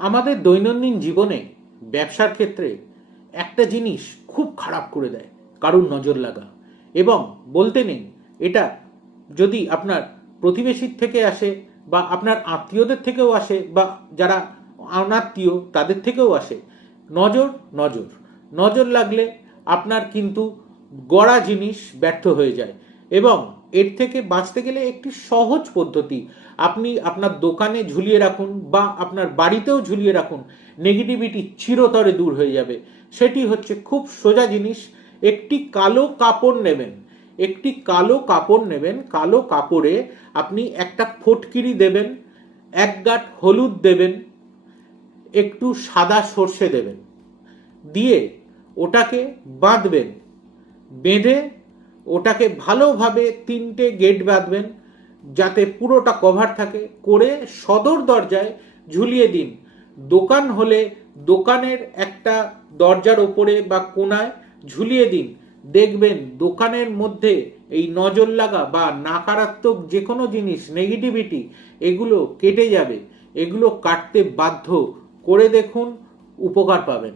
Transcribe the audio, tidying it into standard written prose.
আমাদের দৈনন্দিন জীবনে ব্যবসার ক্ষেত্রে একটা জিনিস খুব খারাপ করে দেয় কারুর নজর লাগা। এবং বলতে নেই, এটা যদি আপনার প্রতিবেশীর থেকে আসে বা আপনার আত্মীয়দের থেকেও আসে বা যারা অনাত্মীয় তাদের থেকেও আসে, নজর নজর নজর লাগলে আপনার কিন্তু গড়া জিনিস ব্যর্থ হয়ে যায়। এবং এর থেকে বাঁচতে গেলে একটি সহজ পদ্ধতি আপনি আপনার দোকানে ঝুলিয়ে রাখুন বা আপনার বাড়িতেও ঝুলিয়ে রাখুন, নেগেটিভিটি চিরতরে দূর হয়ে যাবে। সেটি হচ্ছে খুব সোজা জিনিস। একটি কালো কাপড় নেবেন, একটি কালো কাপড় নেবেন, কালো কাপড়ে আপনি একটা ফটকিরি দেবেন, এক গাঁট হলুদ দেবেন, একটু সাদা সর্ষে দেবেন, দিয়ে ওটাকে বাঁধবেন। বেঁধে ওটাকে ভালোভাবে 3টে গেট বাঁধবেন যাতে পুরোটা কভার থাকে, করে সদর দরজায় ঝুলিয়ে দিন। দোকান হলে দোকানের একটা দরজার ওপরে বা কোনায় ঝুলিয়ে দিন। দেখবেন দোকানের মধ্যে এই নজর লাগা বা নাকারাত্মক যে কোনো জিনিস, নেগেটিভিটি, এগুলো কেটে যাবে। এগুলো কাটতে বাধ্য। করে দেখুন, উপকার পাবেন।